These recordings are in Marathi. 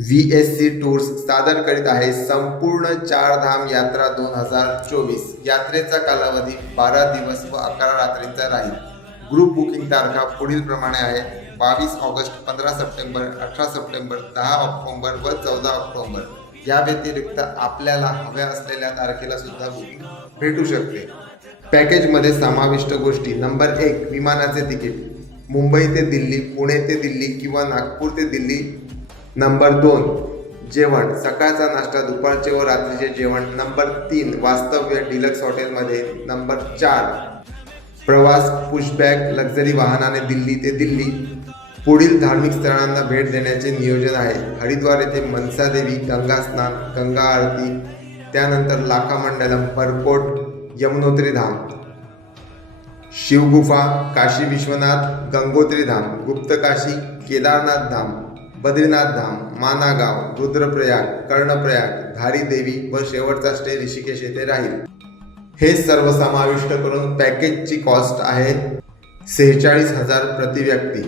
VSC टूर्स सादर करीत आहे संपूर्ण चारधाम यात्रा 2024। यात्रेचा कालावधी 12 दिवस व 11 रात्रींचा राहील। ग्रुप बुकिंग तारखा पुढील प्रमाणे आहेत: 22 ऑगस्ट, 15 सप्टेंबर, 18 सप्टेंबर, 10 ऑक्टोबर व 14 ऑक्टोबर। या व्यतिरिक्त आपल्याला हव्या असलेल्या तारखेला सुद्धा बुकिंग भेटू शकते। पॅकेजमध्ये समाविष्ट गोष्टी: नंबर 1, विमानाचे तिकीट मुंबई ते दिल्ली, पुणे ते दिल्ली किंवा नागपूर ते दिल्ली। नंबर 2, जेवण, सकाळचा नाश्ता, दुपारचे व रात्रीचे जेवण। नंबर 3, वास्तव्य डिलक्स हॉटेलमध्ये। नंबर 4, प्रवास पुशबॅक लक्झरी वाहनाने दिल्ली ते दिल्ली। पुढील धार्मिक स्थळांना भेट देण्याचे नियोजन आहे: हरिद्वार येथे मनसा देवी, गंगा स्नान, गंगा आरती, त्यानंतर लाखामंडलम, परकोट, यमुनोत्री धाम, शिवगुफा, काशी विश्वनाथ, गंगोत्री धाम, गुप्तकाशी, केदारनाथ धाम, बद्रीनाथ धाम, मानागाव, रुद्रप्रयाग, कर्णप्रयाग, धारी देवी व शेवटचा स्टे ऋषिकेश येथे राहील। हे सर्व समाविष्ट करून पॅकेजची कॉस्ट आहे 46,000 प्रति व्यक्ती।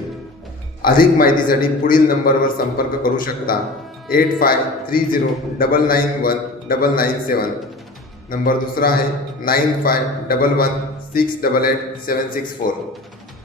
अधिक माहितीसाठी पुढील नंबरवर संपर्क करू शकता: 8530991997। नंबर दुसरा आहे 9511688764।